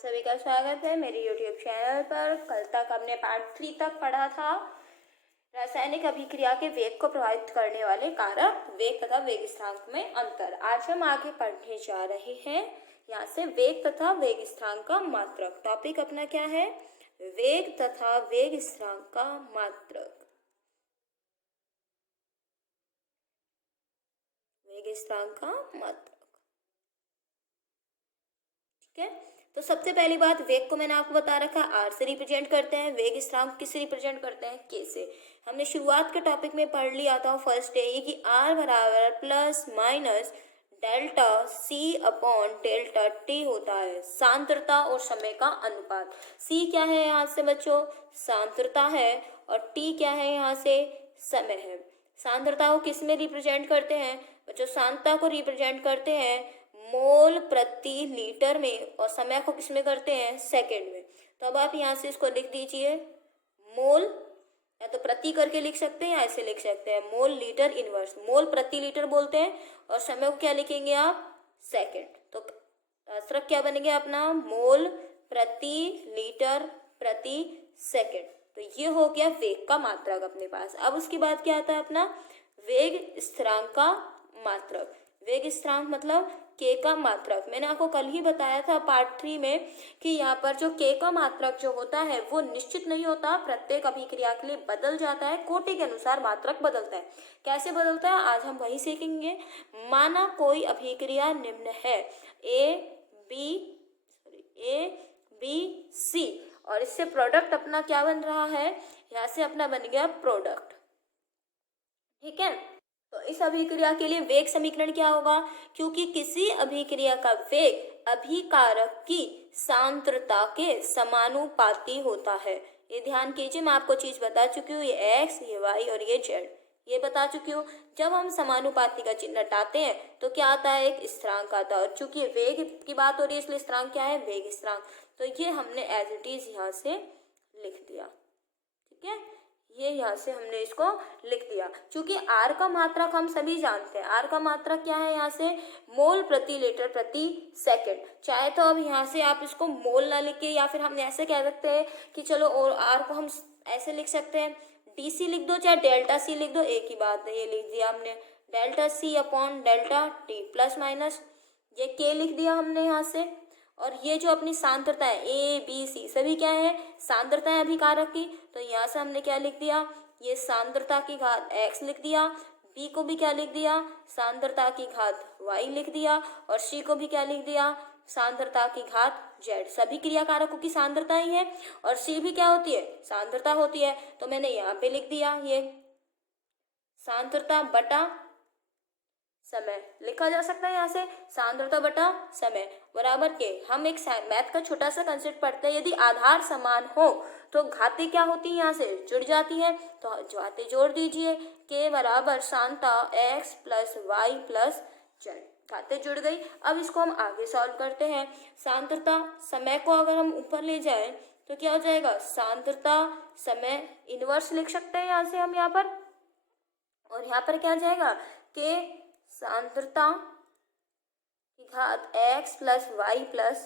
सभी का स्वागत है मेरे YouTube चैनल पर। कल तक हमने पार्ट 3 तक पढ़ा था रासायनिक अभिक्रिया के वेग को प्रभावित करने वाले कारक, वेग तथा वेग स्थिरांक में अंतर। आज हम आगे पढ़ने जा रहे हैं यहाँ से वेग तथा वेग स्थिरांक का मात्रक। टॉपिक अपना क्या है? वेग तथा वेग स्थिरांक का मात्रक। वेग स्थिरांक का मात्रक, ठीक है। तो सबसे पहली बात, वेग को मैंने आपको बता रखा आर से रिप्रेजेंट करते हैं, वेग स्थिरांक किससे रिप्रेजेंट करते हैं? के से। हमने शुरुआत के टॉपिक में पढ़ लिया था फर्स्ट डे कि आर बराबर plus minus delta C upon delta T होता है, सांद्रता और समय का अनुपात। सी क्या है यहाँ से बच्चों? सांद्रता है, और टी क्या है यहाँ से? समय है। सांद्रता को किस में रिप्रेजेंट करते हैं बच्चों? सांद्रता को रिप्रेजेंट करते हैं मोल प्रति लीटर में, और समय को किस में करते हैं? सेकंड में। तो अब आप यहाँ से इसको लिख दीजिए, मोल या तो प्रति करके लिख सकते हैं या ऐसे लिख सकते हैं, मोल लीटर इनवर्स। मोल प्रति लीटर बोलते हैं और समय को क्या लिखेंगे आप? सेकंड। तो सूत्र क्या बनेगा अपना? मोल प्रति लीटर प्रति सेकंड। तो ये हो गया वेग का मात्रक अपने पास। अब उसके बाद क्या आता है अपना? वेग स्थिरांक का मात्रक। वेग स्थिरांक मतलब के का मात्रक। मैंने आपको कल ही बताया था पार्ट 3 में कि यहाँ पर जो के का मात्रक जो होता है वो निश्चित नहीं होता, प्रत्येक अभिक्रिया के लिए बदल जाता है, कोटि के अनुसार मात्रक बदलता है। कैसे बदलता है आज हम वही सीखेंगे। माना कोई अभिक्रिया निम्न है, ए बी सी, और इससे प्रोडक्ट अपना क्या बन रहा है? यहाँ से अपना बन गया प्रोडक्ट, ठीक है। तो इस अभिक्रिया के लिए वेग समीकरण क्या होगा? क्योंकि किसी अभिक्रिया का वेग अभिकारक की सांद्रता के समानुपाती होता है। ये ध्यान कीजिए, मैं आपको चीज बता चुकी हूँ, ये एक्स, ये वाई और ये जेड, ये बता चुकी हूँ। जब हम समानुपाती का चिन्ह हटाते हैं तो क्या आता है? एक स्थिरांक आता है, और चूंकि वेग की बात हो रही है इसलिए स्थिरांक क्या है? वेग स्थिरांक। तो ये हमने एज इट इज यहाँ से लिख दिया, ठीक है। ये यहाँ से हमने इसको लिख दिया। चूंकि आर का मात्रक हम सभी जानते हैं, आर का मात्रक क्या है? यहाँ से मोल प्रति लीटर प्रति सेकंड। चाहे तो अब यहाँ से आप इसको मोल ना लिखे, या फिर हम ऐसे कह सकते हैं कि चलो और आर को हम ऐसे लिख सकते हैं, डी सी लिख दो चाहे डेल्टा सी लिख दो, एक ही बात है। ये लिख दिया हमने delta C upon delta T plus minus, ये के लिख दिया हमने यहाँ से। और ये जो अपनी सांद्रता है ए बी सी सभी क्या है? सांद्रता है अभिकारक की। तो यहाँ से हमने क्या लिख दिया? ये सांद्रता की घात x लिख दिया, बी को भी क्या लिख दिया? सांद्रता की घात y लिख दिया, और सी को भी क्या लिख दिया? सांद्रता की घात z। सभी क्रिया कारकों की सांद्रता ही है, और सी भी क्या होती है? सांद्रता होती है। तो मैंने यहाँ पे लिख दिया ये सांद्रता बटा समय, लिखा जा सकता है यहाँ से सांद्रता बटा समय बराबर के। हम एक मैथ का छोटा सा कंसेप्ट पढ़ते हैं, यदि आधार समान हो तो घातें क्या होती है? यहाँ से जुड़ जाती है। तो घातें जोड़ दीजिए, के बराबर सांता x plus y plus z, घातें जुड़ गई। अब इसको हम आगे सॉल्व करते हैं। सांद्रता समय को अगर हम ऊपर ले जाए तो क्या हो जाएगा? सांद्रता समय इनवर्स लिख सकते हैं यहाँ से हम यहाँ पर, और यहाँ पर क्या आ जाएगा? के सांद्रता की घात x plus y plus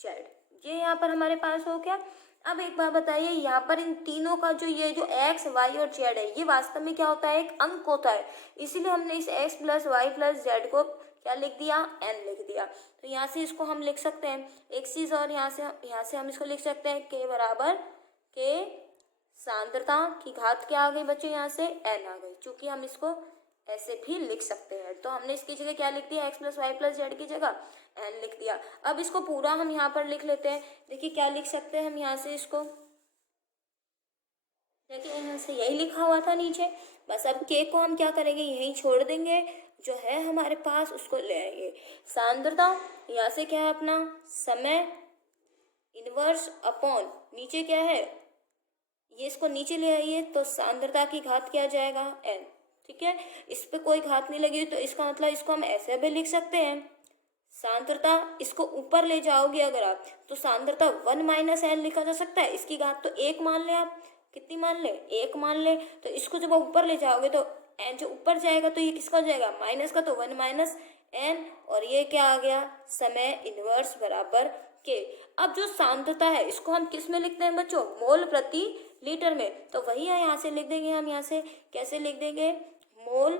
z, ये यहाँ पर हमारे पास हो गया। अब एक बात बताइए, यहाँ पर इन तीनों का जो ये जो x, y और z है, ये वास्तव में क्या होता है? एक अंक होता है। इसीलिए हमने इस x plus y plus z को क्या लिख दिया? n लिख दिया। तो यहाँ से इसको हम लिख सकते हैं एक चीज, और यहाँ से हम इसको लिख सकते हैं k बराबर के सांद्रता की घात क्या आ गई बच्चों? यहाँ से n आ गई। चूंकि हम इसको ऐसे भी लिख सकते हैं, तो हमने इसकी जगह क्या लिख दिया? x plus y plus z की जगह n लिख दिया। अब इसको पूरा हम यहाँ पर लिख लेते हैं। देखिए क्या लिख सकते हैं हम यहाँ से इसको, देखिए यहाँ से यही लिखा हुआ था नीचे। बस अब के को हम क्या करेंगे? यहीं छोड़ देंगे, जो है हमारे पास उसको ले आएंगे। सांद्रता यहाँ से क्या है अपना? समय इनवर्स अपॉन नीचे क्या है? ये इसको नीचे ले आइए, तो सांद्रता की घात क्या आ जाएगा? n, ठीक है। इस पे कोई घात नहीं लगी, तो इसका मतलब इसको हम ऐसे भी लिख सकते हैं, सांद्रता इसको ऊपर ले जाओगे अगर आप तो सांद्रता 1 माइनस n लिखा जा सकता है। इसकी घात तो 1 मान ले आप, कितनी मान ले? 1 मान ले। तो इसको जब आप ऊपर ले जाओगे तो n जो ऊपर जाएगा तो ये किसका हो जाएगा? माइनस का, तो 1 माइनस n, और ये क्या आ गया? समय इनवर्स बराबर के। अब जो सांद्रता है इसको हम किस में लिखते हैं बच्चों? मोल प्रति लीटर में। तो वही है, यहाँ से लिख देंगे हम, यहाँ से कैसे लिख देंगे? मोल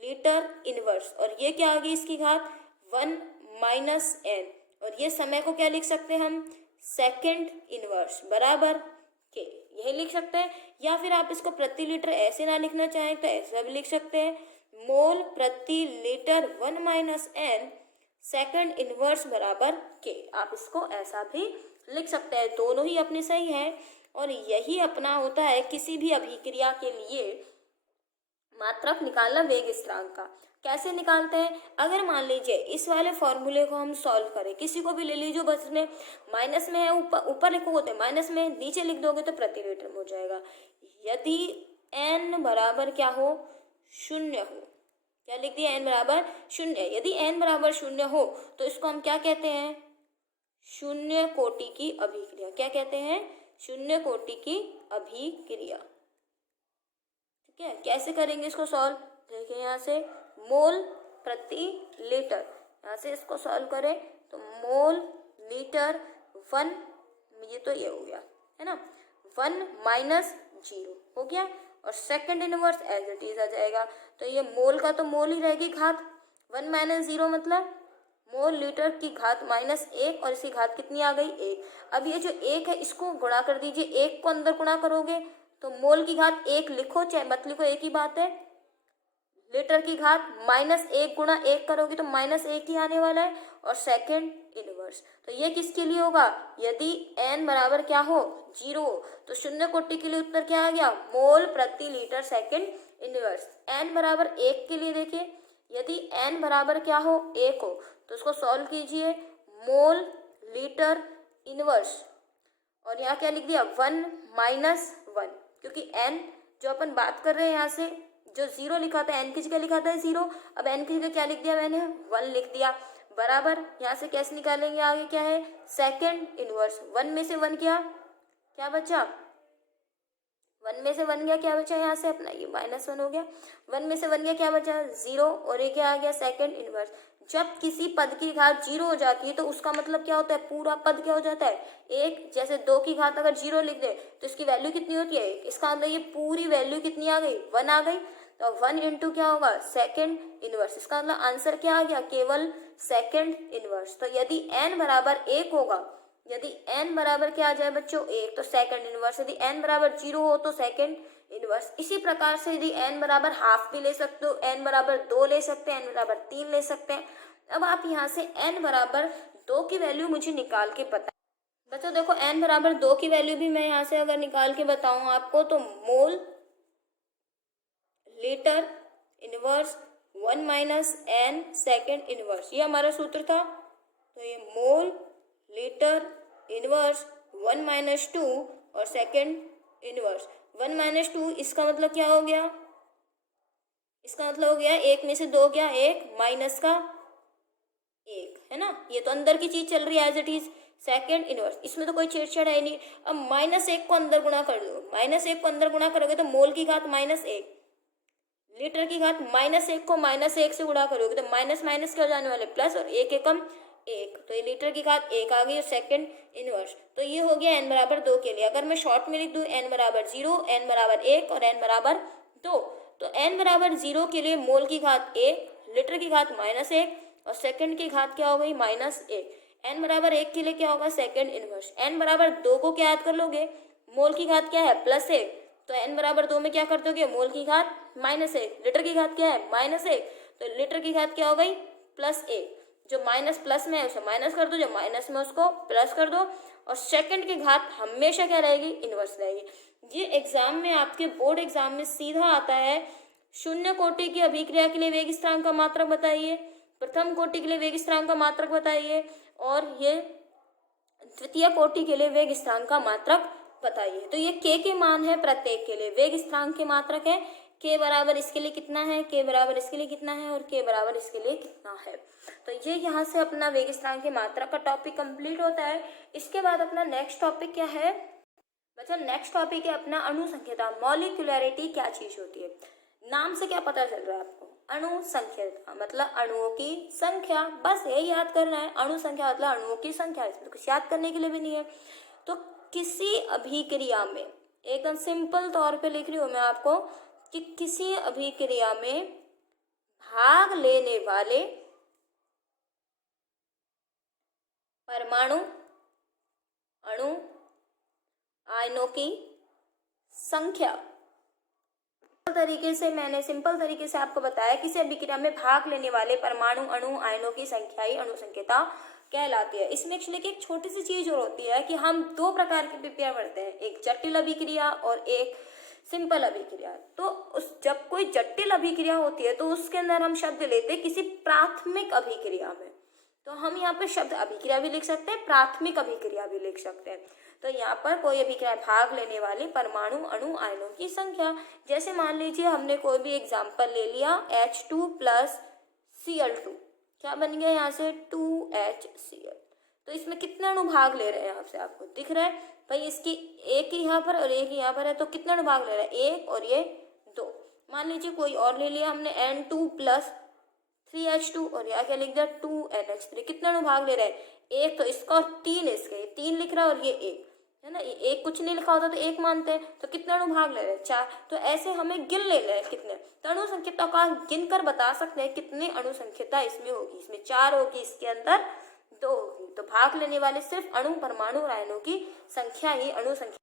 लीटर इनवर्स, और ये क्या आ गई इसकी घात 1 माइनस n, और ये समय को क्या लिख सकते हैं हम? सेकंड इनवर्स बराबर के, यही लिख सकते हैं। या फिर आप इसको प्रति लीटर ऐसे ना लिखना चाहें तो ऐसा भी लिख सकते हैं, मोल प्रति litre 1 minus n second inverse बराबर के। आप इसको ऐसा भी लिख सकते हैं, दोनों ही अपने सही हैं। और यही अपना होता है किसी भी अभिक्रिया के लिए मात्रक निकालना वेग स्थिरांक का। कैसे निकालते हैं? अगर मान लीजिए इस वाले फॉर्मूले को हम सॉल्व करें, किसी को भी ले लीजिए, बस में माइनस में है, ऊपर लिखोगे तो माइनस में, नीचे लिख दोगे तो प्रति लीटर में हो जाएगा। यदि n बराबर क्या हो? 0 हो। क्या लिख दिया? n बराबर 0। यदि n बराबर 0 हो तो इसको हम क्या कहते हैं? शून्य कोटि की अभिक्रिया। क्या कहते हैं? शून्य कोटि की अभिक्रिया। ठीक है, कैसे करेंगे इसको सॉल्व? देखिए यहाँ से मोल प्रति लीटर, यहाँ से इसको सॉल्व करें तो मोल लीटर 1, ये तो ये हो गया है ना, 1 माइनस 0 हो गया, और second inverse as it is आ जाएगा। तो ये मोल का तो मोल ही रहेगी घात, 1 माइनस 0 मतलब मोल लीटर की घात -1, और इसकी घात कितनी आ गई? 1। अब ये जो 1 है इसको गुणा कर दीजिए, 1 को अंदर गुणा करोगे तो मोल की घात 1 लिखो चाहे मत लिखो एक ही बात है। लीटर की घात -1 गुणा 1 करोगे तो -1 ही आने वाला है, और सेकंड इनवर्स। तो ये किसके लिए होगा? यदि n बराबर क्या हो? 0 हो। तो शून्य कोटि के लिए उत्तर क्या आ गया? मोल प्रति लीटर सेकंड इनवर्स। n बराबर 1 के लिए देखिए, यदि n बराबर क्या हो? 1 हो तो उसको सॉल्व कीजिए, मोल लीटर इनवर्स, और यहाँ क्या लिख दिया? 1 माइनस 1, क्योंकि n जो अपन बात कर रहे हैं यहाँ से जो 0 लिखा था, n की जगह लिखा था 0, अब n की जगह क्या लिख दिया मैंने? 1 लिख दिया बराबर। यहाँ से कैसे निकालेंगे? आगे क्या है? Second inverse. 1 में से 1 क्या बचा? 1 में से 1 गया, क्या बचा यहाँ से अपना? ये -1 हो गया। 1 में से 1 गया, क्या बचा? 0, और ये क्या आ गया? Second inverse. जब किसी पद की घात 0 हो जाती है तो उसका मतलब क्या होता है? पूरा पद क्या हो जाता है? 1। जैसे 2 की घात अगर 0 लिख दे तो इसकी वैल्यू कितनी होती है? 1। इसका मतलब ये पूरी वैल्यू कितनी आ गई? 1 आ गई। तो 1 इंटू क्या होगा? Second inverse. इसका मतलब आंसर क्या आ गया? केवल सेकंड इनवर्स। तो यदि n बराबर 1 होगा, यदि n बराबर क्या आ जाए बच्चों? 1, तो सेकंड इनवर्स। यदि n बराबर 0 हो तो सेकंड इनवर्स। इसी प्रकार से यदि n बराबर हाफ भी ले सकते हो, n बराबर 2 ले सकते हैं, n बराबर 3 ले सकते हैं। अब आप यहाँ से n बराबर 2 की वैल्यू मुझे निकाल के बता। बच्चों देखो, n बराबर 2 की वैल्यू भी मैं यहाँ से अगर निकाल के बताऊँ आपको तो mole litre inverse 1 minus n second inverse, ये हमारा सूत्र था। तो ये मोल लीटर इनवर्स 1 माइनस 2 और सेकेंड इनवर्स 1 माइनस 2, इसका मतलब क्या हो गया? इसका मतलब हो गया 1 में से 2 गया, 1 माइनस का 1, है ना। ये तो अंदर की चीज चल रही है as it is, second inverse, इसमें तो कोई छेड़छाड़ है नहीं। अब -1 को अंदर गुणा कर दो, -1 को अंदर गुणा करोगे तो मोल की घात -1, लीटर की घात -1 को -1 से गुणा करोगे तो माइनस माइनस क्या हो जाने वाले? प्लस, और 1 एकम 1, तो ये लीटर की घात 1 आ गई और सेकंड इनवर्स। तो ये हो गया n बराबर 2 के लिए। अगर मैं शॉर्ट में लिख दूँ n बराबर 0, n बराबर 1 और n बराबर 2, तो n बराबर 0 के लिए मोल की घात 1, लीटर की घात -1 और सेकंड की घात क्या हो गई? -1। n बराबर 1 के लिए क्या होगा? Second inverse. n बराबर 2 को क्या याद कर लोगे? मोल की घात क्या है? +1, तो n बराबर 2 में क्या कर दोगे? मोल की घात -1, लीटर की घात क्या है? -1, तो लीटर की घात क्या हो गई? +1। जो माइनस प्लस में है उसे माइनस कर दो, जो माइनस में उसको प्लस कर दो, और सेकंड की घात हमेशा क्या रहेगी? इनवर्स रहेगी। ये एग्जाम में आपके बोर्ड एग्जाम में सीधा आता है। शून्य कोटि की अभिक्रिया के लिए वेग स्थिरांक का मात्रक बताइए, प्रथम कोटि के लिए वेग स्थिरांक का मात्रक बताइए, और ये द्वितीय कोटि के लिए वेग स्थिरांक का मात्रक बताइए। तो ये k के मान है प्रत्येक के लिए, वेग स्थिरांक के मात्रक है। k बराबर इसके लिए कितना है, k बराबर इसके लिए कितना है, और k बराबर इसके लिए कितना है। तो ये यहाँ से अपना वेग स्थिरांक के मात्रक का टॉपिक कंप्लीट होता है। इसके बाद अपना नेक्स्ट टॉपिक क्या है बच्चा? नेक्स्ट टॉपिक है अपना अणु संख्यता, मॉलिक्यूलरिटी क्या चीज होती है। नाम से क्या पता चल रहा है आपको? अणु संख्या मतलब अणुओं की संख्या, बस यही याद करना है। अणु संख्या मतलब अणुओं की संख्या, इसमें कुछ याद करने के लिए भी नहीं है। तो किसी अभिक्रिया में, एकदम सिंपल तौर पे लिख रही हूँ मैं आपको कि किसी अभिक्रिया में भाग लेने वाले परमाणु, अणु, आयनों की संख्या, सिंपल तरीके से आपको बताया किसी अभिक्रिया में भाग लेने वाले परमाणु, अणु, आयनों की संख्या ही अणु संख्यता कहलाती है। इसमें एक्चुअली एक छोटी सी चीज और होती है कि हम दो प्रकार की अभिक्रिया पढ़ते हैं, एक जटिल अभिक्रिया और एक सिंपल अभिक्रिया। तो जब कोई जटिल अभिक्रिया होती है तो उसके अंदर हम शब्द लेते हैं किसी प्राथमिक अभिक्रिया में, तो हम यहाँ पे शब्द अभिक्रिया भी लिख सकते हैं, प्राथमिक अभिक्रिया भी लिख सकते हैं। तो यहाँ पर कोई अभिक्रिया भाग लेने वाले परमाणु, अणु, आयनों की संख्या, जैसे मान लीजिए हमने कोई भी एग्जाम्पल ले लिया H2 + Cl2, क्या बन गया यहाँ से 2HCl। तो इसमें कितने अणु भाग ले रहे हैं आपसे, आपको दिख रहा है भाई, इसकी एक ही यहाँ पर और एक ही यहाँ पर है, तो कितने अणु भाग ले रहे हैं, एक और ये 2। मान लीजिए कोई और ले लिया हमने N2 + 3H2 और यहाँ क्या लिख दिया 2NH3, कितने अणु भाग ले रहे हैं, एक तो इसका और 3 इसके, 3 लिख रहा है और ये 1 है ना, ये एक कुछ नहीं लिखा होता तो 1 मानते हैं, तो कितने अणु भाग ले रहे हैं 4। तो ऐसे हमें गिन ले रहे हैं कितने, तो अणु संख्यता का गिन कर बता सकते हैं कितने अणु संख्यता इसमें होगी, इसमें 4 होगी, इसके अंदर 2 होगी। तो भाग लेने वाले सिर्फ अणु, परमाणु और आयनों की संख्या ही अणु संख्या।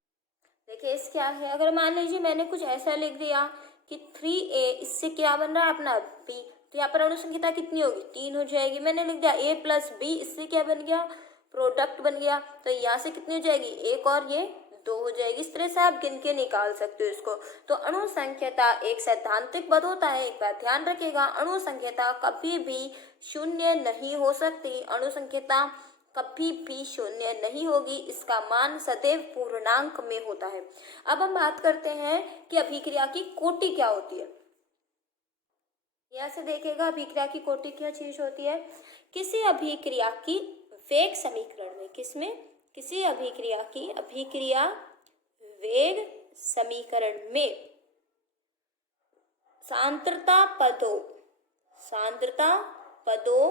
देखिए इस क्या है, अगर मान लीजिए मैंने कुछ ऐसा लिख दिया कि 3A, इससे क्या बन रहा है अपना B, तो यहाँ पर अणु संख्यता कितनी होगी 3 हो जाएगी। मैंने लिख दिया A + B, इससे क्या बन गया प्रोडक्ट बन गया, तो यहाँ से कितनी हो जाएगी 1 और ये 2 हो जाएगी। इस तरह से आप गिन के निकाल सकते हो इसको। तो अणु संख्यता एक सैद्धांतिक पद होता है, एक बात ध्यान रखिएगा, अणु संख्यता कभी भी शून्य नहीं हो सकती, अणु संख्यता कभी भी शून्य नहीं होगी, इसका मान सदैव पूर्णांक में होता है। अब हम बात करते हैं कि अभिक्रिया की कोटि क्या होती है। यहाँ से देखिएगा अभिक्रिया की कोटि क्या चीज होती है, किसी अभिक्रिया की वेग समीकरण में, किसमें, किसी अभिक्रिया की अभिक्रिया वेग समीकरण में सांद्रता पदों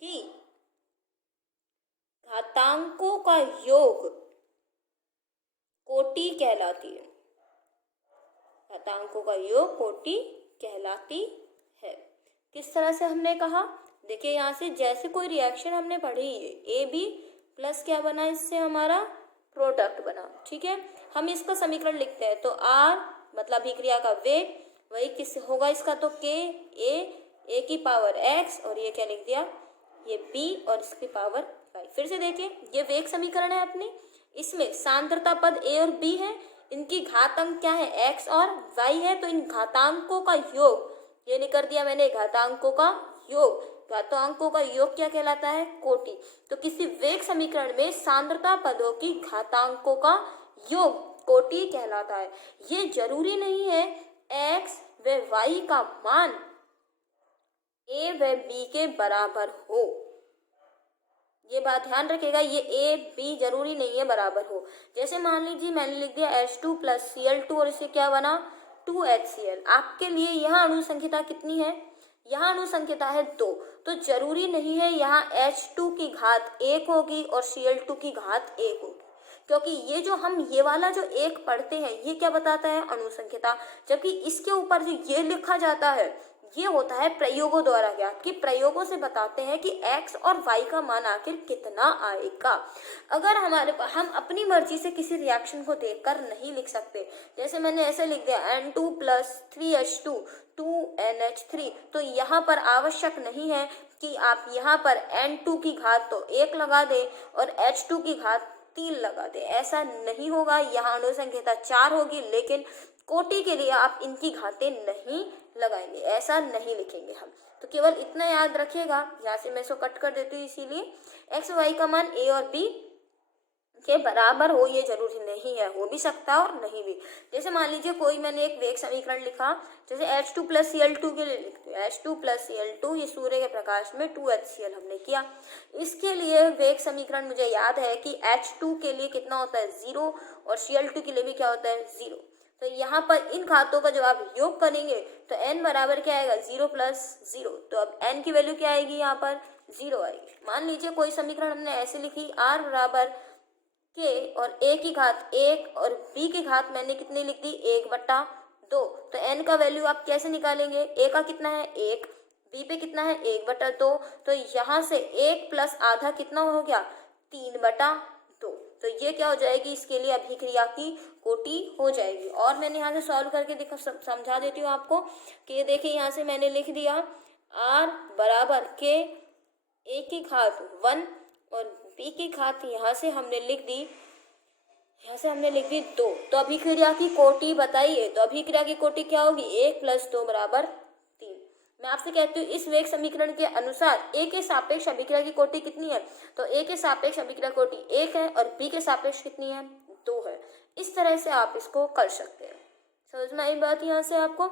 की घातांकों का योग कोटि कहलाती है, घातांकों का योग कोटि कहलाती है। किस तरह से हमने कहा, देखिए यहाँ से जैसे कोई रिएक्शन हमने पढ़ी है, AB प्लस क्या बना, इससे हमारा प्रोडक्ट बना, ठीक है। हम इसका समीकरण लिखते हैं, तो R मतलब अभिक्रिया का वेग, वही किस होगा इसका, तो K A की पावर X और ये क्या लिख दिया ये B और इसकी पावर Y। फिर से देखिए ये वेग समीकरण है अपनी, इसमें सांद्रता पद A और B है, इनकी घातांक क्या है X और Y है, तो इन घातांकों का योग, ये नहीं कर दिया मैंने, घातांकों का योग, घातांकों का योग क्या कहलाता है कोटि। तो किसी वेग समीकरण में सांद्रता पदों की घातांकों का योग कोटि कहलाता है। ये जरूरी नहीं है X व Y का मान A व B के बराबर हो, ये बात ध्यान रखिएगा, ये A B जरूरी नहीं है बराबर हो। जैसे मान लीजिए मैंने लिख दिया H2 + Cl2 और इससे क्या बना 2HCl, आपके लिए यहाँ अणु संख्यता कितनी है, यहाँ अणु संख्यता है 2, तो जरूरी नहीं है यहाँ H2 की घात 1 होगी और Cl2 की घात 1 होगी, क्योंकि ये जो हम ये वाला जो 1 पढ़ते हैं ये क्या बताता है अणु संख्यता, जबकि इसके ऊपर जो ये लिखा जाता है ये होता है प्रयोगों द्वारा ज्ञात, कि प्रयोगों से बताते हैं कि X और Y का मान आखिर कितना आएगा। अगर हम अपनी मर्जी से किसी रिएक्शन को देखकर नहीं लिख सकते, जैसे मैंने ऐसे लिख दिया N2 + 3H2 2NH3, तो यहाँ पर आवश्यक नहीं है कि आप यहाँ पर N2 की घात तो 1 लगा दें और H2 की घात 3 लगा दें, ऐसा नहीं होगा। यहाँ अणु संख्यता 4 होगी, लेकिन कोटि के लिए आप इनकी घातें नहीं लगाएंगे, ऐसा नहीं लिखेंगे हम। तो केवल इतना याद रखिएगा, यहाँ से मैं इसको कट कर देती हूँ, इसीलिए X Y का मान A और B के बराबर हो ये जरूरी नहीं है, हो भी सकता है और नहीं भी। जैसे मान लीजिए कोई मैंने एक वेग समीकरण लिखा, जैसे H2 + Cl2 के लिए लिखते हैं, H2 + Cl2 ये सूर्य के प्रकाश में 2HCl हमने किया। इसके लिए वेग समीकरण मुझे याद है कि H2 के लिए कितना होता है 0 और Cl2 के लिए भी क्या होता है 0। तो यहाँ पर इन घातों का जब आप योग करेंगे तो n बराबर क्या आएगा 0 + 0। तो अब n की वैल्यू क्या आएगी, यहाँ पर 0 आएगी। मान लीजिए कोई समीकरण हमने ऐसे लिखी, r बराबर k और a की घात 1 और b की घात मैंने कितनी लिख दी 1/2। तो n का वैल्यू आप कैसे निकालेंगे, a का कितना है 1, b पे कितना है 1/2। तो यहाँ से 1 प्लस आधा कितना हो गया 3/2। तो ये क्या हो जाएगी, इसके लिए अभिक्रिया की कोटि हो जाएगी। और मैंने यहाँ से सॉल्व करके देखा, समझा देती हूँ आपको कि ये देखिए यहाँ से मैंने लिख दिया r बराबर k a की घात 1 और b की घात यहाँ से हमने लिख दी 2। तो अभिक्रिया की कोटि बताइए, तो अभिक्रिया की कोटि क्या होगी 1 + 2 = 3। मैं आपसे कहती हूँ इस वेग समीकरण के अनुसार a के सापेक्ष अभिक्रिया की कोटि कितनी है, तो a के सापेक्ष अभिक्रिया कोटि 1 है और b के सापेक्ष कितनी है 2 है। इस तरह से आप इसको कर सकते हैं। समझ में आई बात यहाँ से आपको।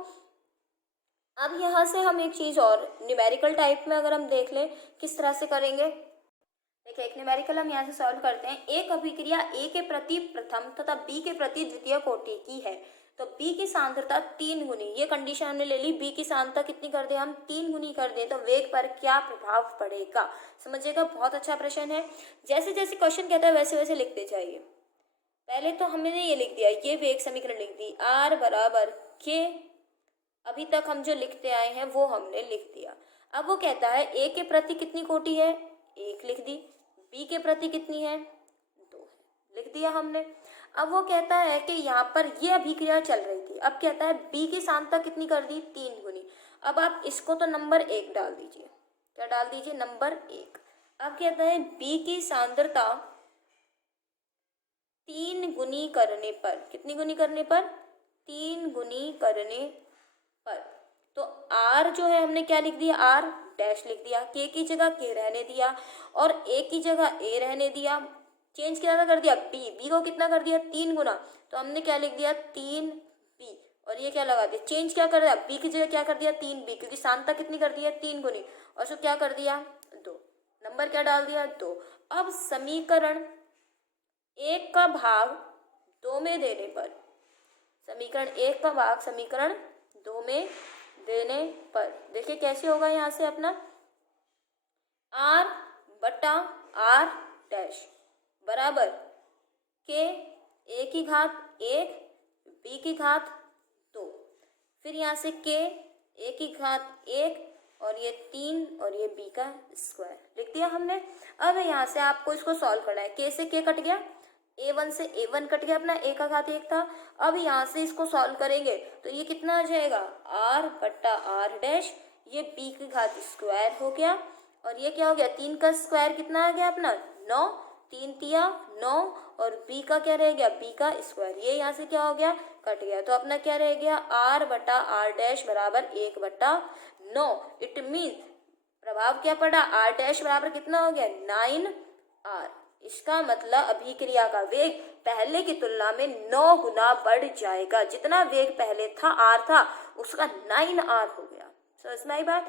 अब यहाँ से हम एक चीज और न्यूमेरिकल टाइप में अगर हम देख लें किस तरह से करेंगे, देखिए एक न्यूमेरिकल हम यहाँ से सॉल्व करते हैं। एक अभिक्रिया a के प्रति प्रथम तथा b के प्रति द्वितीय कोटि की है, तो b की सांद्रता 3 गुनी, ये कंडीशन हमने ले ली, b की सांद्रता कितनी कर दे हम 3 गुनी कर दे, तो वेग पर क्या प्रभाव पड़ेगा। समझिएगा, बहुत अच्छा प्रश्न है। जैसे जैसे क्वेश्चन कहता है वैसे वैसे लिखते जाइए। पहले तो हमने ये लिख दिया, ये वेग समीकरण लिख दी, r बराबर k, अभी तक हम जो लिखते आए हैं वो हमने लिख दिया। अब वो कहता है a के प्रति कितनी कोटि है 1 लिख दी, b के प्रति कितनी है 2 है, लिख दिया हमने। अब वो कहता है कि यहाँ पर ये अभिक्रिया चल रही थी, अब कहता है b की सांद्रता कितनी कर दी 3 गुनी। अब आप इसको तो नंबर 1 डाल दीजिए, क्या डाल दीजिए नंबर 1। अब कहता है b की सांद्रता 3 गुनी करने पर, कितनी गुनी करने पर 3 गुनी करने पर, तो r जो है हमने क्या लिख दिया r डैश लिख दिया, k की जगह k रहने दिया और a की जगह a रहने दिया। चेंज कितना कर दिया b को कितना कर दिया 3 गुना, तो हमने क्या लिख दिया 3b और ये क्या लगा दिया, चेंज क्या कर दिया b की जगह क्या कर दिया 3b, क्योंकि सांद्रता कितनी कर दी है 3 गुनी और उसको क्या कर दिया 2, नंबर क्या डाल दिया 2। अब समीकरण 1 का भाग 2 में देने पर, समीकरण 1 का भाग समीकरण 2 में देने पर देखिए कैसे होगा, यहाँ से अपना r बटा r डैश बराबर k a की घात 1 b की घात 2, फिर यहाँ से k a की घात 1 और ये 3 और ये b का स्क्वायर लिख दिया हमने। अब यहाँ से आपको इसको सॉल्व करना है, k से k कट गया, a1 से a1 कट गया, अपना a का घात 1 था। अब यहाँ से इसको सॉल्व करेंगे तो ये कितना आ जाएगा r बट्टा r डैश, ये b की घात स्क्वायर हो गया और ये क्या हो गया 3 का स्क्वायर कितना आ गया अपना 9, 3 तिया 9 और b का क्या रह गया b का स्क्वायर, ये यहाँ से क्या हो गया कट गया, तो अपना क्या रह गया r बटा r डैश बराबर 1/9। इट मीन प्रभाव क्या पड़ा r डैश बराबर कितना हो गया 9r। इसका मतलब अभिक्रिया का वेग पहले की तुलना में 9 गुना बढ़ जाएगा, जितना वेग पहले था r था उसका 9r हो गया। समझ में आई बात,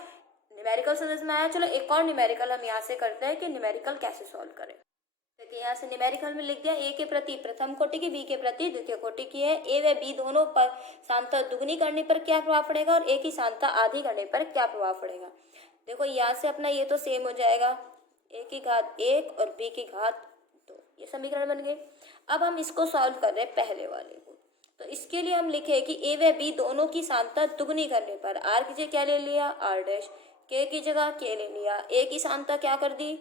न्यूमेरिकल समझ में आया। चलो एक और न्यूमेरिकल हम यहाँ से करते हैं कि न्यूमेरिकल कैसे सॉल्व करें। देखिए यहाँ से न्यूमेरिकल में लिख दिया a के प्रति प्रथम कोटि की, b के प्रति द्वितीय कोटि की है, a व b दोनों पर सांद्रता दुगनी करने पर क्या प्रभाव पड़ेगा और a की सांद्रता आधी करने पर क्या प्रभाव पड़ेगा। देखो यहाँ से अपना ये तो सेम हो जाएगा, a की घात 1 और b की घात 2, ये समीकरण बन गए। अब हम इसको सॉल्व कर रहे हैं पहले वाले को, तो इसके लिए हम लिखे कि a व b दोनों की सांद्रता दुगनी करने पर r की जगह क्या ले लिया r डैश, k की जगह k ले लिया, a की सांद्रता क्या कर दी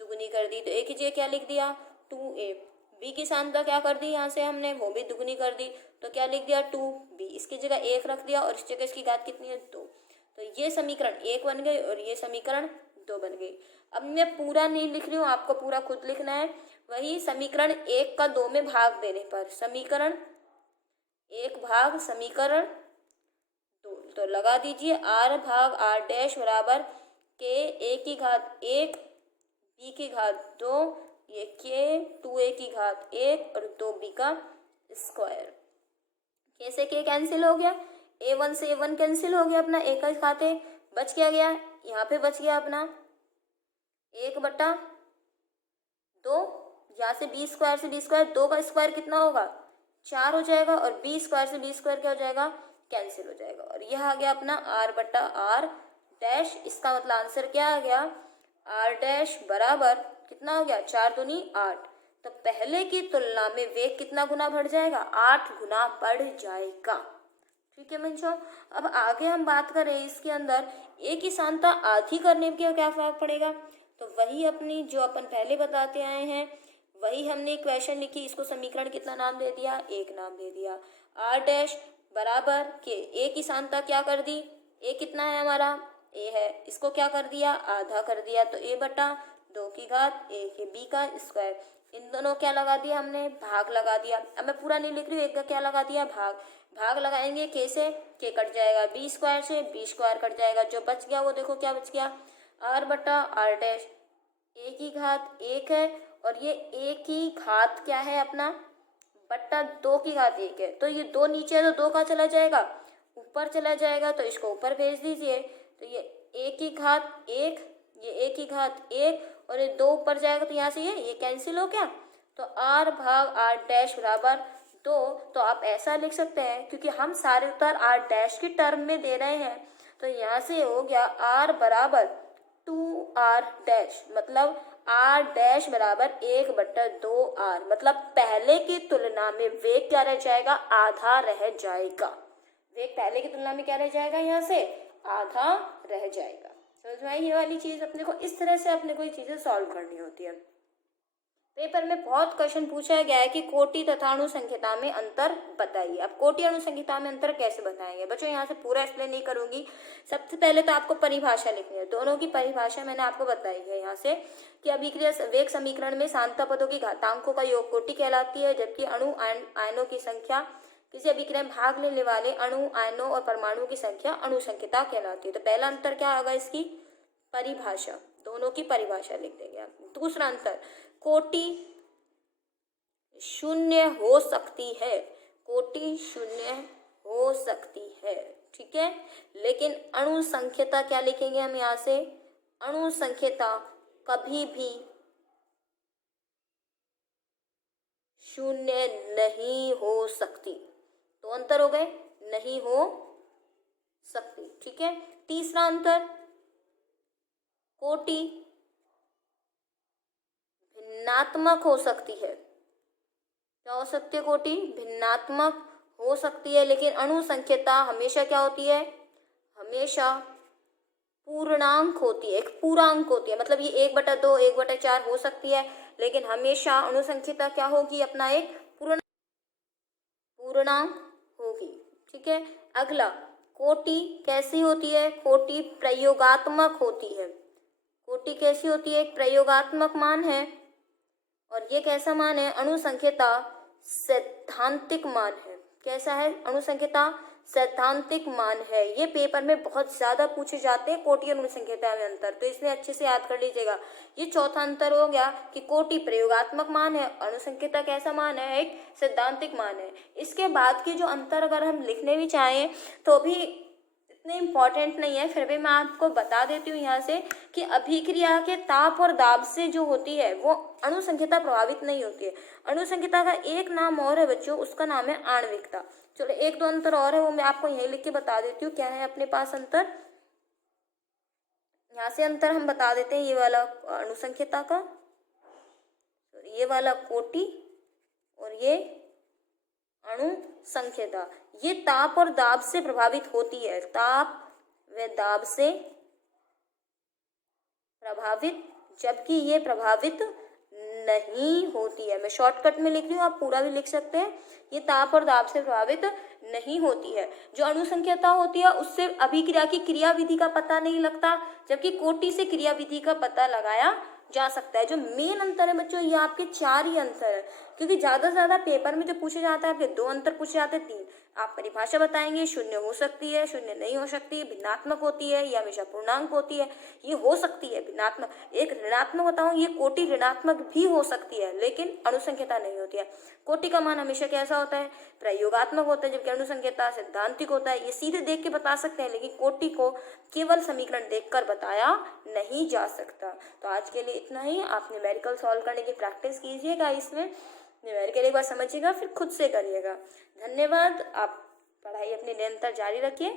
दुगनी कर दी, तो a की जगह क्या लिख दिया 2a, b की सांद्रता क्या कर दी यहाँ से हमने वो भी दुगनी कर दी, तो क्या लिख दिया 2b, इसकी जगह 1 रख दिया और इस जगह इसकी घात कितनी है 2, तो ये समीकरण 1 बन गई और ये समीकरण 2 बन गई। अब मैं पूरा नहीं लिख रही हूँ, आपको पूरा खुद लिखना है। वही समीकरण 1 का 2 में भाग देने पर समीकरण 1 भाग समीकरण 2, तो लगा दीजिए r भाग r डैश बराबर k a की घात 1 b की घात 2, ये k 2a की घात 1 और 2b का स्क्वायर। k से k कैंसिल हो गया, a1 से a1 कैंसिल हो गया, अपना a का घात 1 बच क्या गया, यहाँ पे बच गया अपना 1/2, यहाँ से b स्क्वायर से b स्क्वायर, 2 का स्क्वायर कितना होगा 4 हो जाएगा और बी स्क्वायर से बी स्क्वायर क्या हो जाएगा, कैंसिल हो जाएगा। और यह आ गया अपना आर बटा आर डैश। इसका मतलब आंसर क्या आ गया, आर डैश बराबर कितना हो गया, 4 दूनी 8। तो पहले की तुलना में वेग कितना गुना बढ़ जाएगा, 8 गुना बढ़ जाएगा। ठीक है बच्चों, अब आगे हम बात करें इसके अंदर ए की सांता आधी करने का क्या फर्क पड़ेगा। तो वही अपनी जो अपन पहले बताते आए हैं वही हमने इक्वेशन लिखी, इसको समीकरण कितना नाम दे दिया, एक नाम दे दिया। आर डैश बराबर के ए की सांता क्या कर दी, ए कितना है हमारा, ए है, इसको क्या कर दिया, आधा कर दिया। तो ए बटा 2 की घात ए के बी का स्क्वायर, इन दोनों क्या लगा दिया हमने, भाग लगा दिया। अब मैं पूरा नहीं लिख रही हूँ, एक का क्या लगा दिया, भाग। भाग लगाएंगे के से, के कट जाएगा, बी स्क्वायर से बी स्क्वायर कट जाएगा, जो बच गया वो देखो क्या बच गया, आर बटा आर डैश ए की घात 1 है और ये ए की घात क्या है अपना, बट्टा 2 की घात 1 है। तो ये 2 नीचे है तो 2 कहाँ चला जाएगा, ऊपर चला जाएगा, तो इसको ऊपर भेज दीजिए। तो ये ए की घात 1, ये ए की घात 1 और ये 2 ऊपर जाएगा तो यहाँ से ये कैंसिल हो गया। तो आर भाग आर डैश बराबर 2। तो आप ऐसा लिख सकते हैं, क्योंकि हम सारे उत्तर आर डैश की टर्म में दे रहे हैं, तो यहाँ से हो गया आर बराबर 2 आर डैश, मतलब आर डैश बराबर 1/2 आर, मतलब पहले की तुलना में वेग क्या रह जाएगा, आधा रह जाएगा। वेग पहले की तुलना में क्या रह जाएगा, यहाँ से आधा रह जाएगा। समझ में आई ये वाली चीज। अपने को इस तरह से अपने को ये चीजें सॉल्व करनी होती है। पेपर में बहुत क्वेश्चन पूछा गया है कि कोटि तथा अणुसंख्यता में अंतर बताइए। अब कोटि अणुसंख्यता में अंतर कैसे बताएंगे बच्चों, यहाँ से पूरा एक्सप्लेन नहीं करूंगी। सबसे पहले तो आपको परिभाषा लिखनी है, दोनों की परिभाषा मैंने आपको बताई है यहाँ से कि अभिक्रिया वेग समीकरण में सांता पदों की घातांकों का योग कोटि कहलाती है, जबकि अणु आयनों की संख्या किसी अभिक्रिया में भाग लेने वाले अणु आयनों और परमाणु की संख्या अणुसंख्यता कहलाती है। तो पहला अंतर क्या होगा, इसकी परिभाषा, दोनों की परिभाषा लिख देंगे आप। दूसरा अंतर, कोटि शून्य हो सकती है, कोटि शून्य हो सकती है, ठीक है, लेकिन अणुसंख्यता क्या लिखेंगे हम यहाँ से, अणुसंख्यता कभी भी शून्य नहीं हो सकती। तो अंतर हो गए, नहीं हो सकती, ठीक है। तीसरा अंतर, कोटि भिन्नात्मक हो सकती है। क्या हो सकती है, कोटि भिन्नात्मक हो सकती है, लेकिन अणुसंख्यता हमेशा क्या होती है, हमेशा पूर्णांक होती है, एक पूर्णांक होती है। मतलब ये 1/2 1/4 हो सकती है, लेकिन हमेशा अणुसंख्यता क्या होगी, अपना एक पूर्णांक होगी, ठीक है। अगला, कोटि कैसी होती है, कोटि प्रयोगात्मक होती है। कोटि कैसी होती है, एक प्रयोगात्मक मान है, और ये कैसा मान है, अणुसंख्यता सैद्धांतिक मान है। कैसा है, अणुसंख्यता सैद्धांतिक मान है। ये पेपर में बहुत ज्यादा पूछे जाते हैं कोटि और अणुसंख्यता में अंतर, तो इसलिए अच्छे से याद कर लीजिएगा। ये चौथा अंतर हो गया कि कोटि प्रयोगात्मक मान है, अणुसंख्यता कैसा मान है, एक सैद्धांतिक मान है। इसके बाद के जो अंतर अगर हम लिखने भी चाहें तो भी इतने इम्पोर्टेंट नहीं है, फिर भी मैं आपको बता देती हूँ यहाँ से कि अभिक्रिया के ताप और दाब से जो होती है वो अणुसंख्यता प्रभावित नहीं होती है। अणुसंख्यता का एक नाम और है बच्चों, उसका नाम है आणविकता। चलो एक दो अंतर और है, वो मैं आपको यहीं लिख के बता देती हूँ। क्या है अपने पास अंतर, यहाँ से अंतर हम बता देते हैं, ये वाला अणुसंख्यता का, ये वाला कोटि, और ये अणुसंख्यता। ये ताप और दाब से प्रभावित होती है, ताप व दाब से प्रभावित, जबकि ये प्रभावित नहीं होती है। मैं शॉर्टकट में लिख रही हूँ, आप पूरा भी लिख सकते हैं। ये ताप और दाब से प्रभावित नहीं होती है। जो अणुसंख्यता होती है उससे अभिक्रिया की क्रियाविधि का पता नहीं लगता, जबकि कोटि से क्रियाविधि का पता लगाया जा सकता है। जो मेन अंतर है बच्चों, ये आपके 4 ही अंतर है, क्योंकि ज्यादा से ज्यादा पेपर में जो पूछे जाता है आपके 2 अंतर पूछे जाते हैं, 3। आप परिभाषा बताएंगे, शून्य हो सकती है, शून्य नहीं हो सकती, भिन्नात्मक होती है, ये हमेशा पूर्णांक होती है, ये हो सकती है भिन्नात्मक। एक ऋणात्मक बताऊं, ये कोटि ऋणात्मक भी हो सकती है, लेकिन अणुसंख्यता नहीं होती है। कोटि का मान हमेशा कैसा होता है, प्रयोगात्मक होता है, जबकि अणुसंख्यता सैद्धांतिक होता है। ये सीधे देख के बता सकते हैं, लेकिन कोटि को केवल समीकरण देखकर बताया नहीं जा सकता। तो आज के लिए इतना ही। आप न्यूमेरिकल सॉल्व करने की प्रैक्टिस कीजिएगा। इसमें न्यूमेरिकल एक बार समझिएगा फिर खुद से करिएगा। धन्यवाद। आप पढ़ाई अपनी निरंतर जारी रखिए।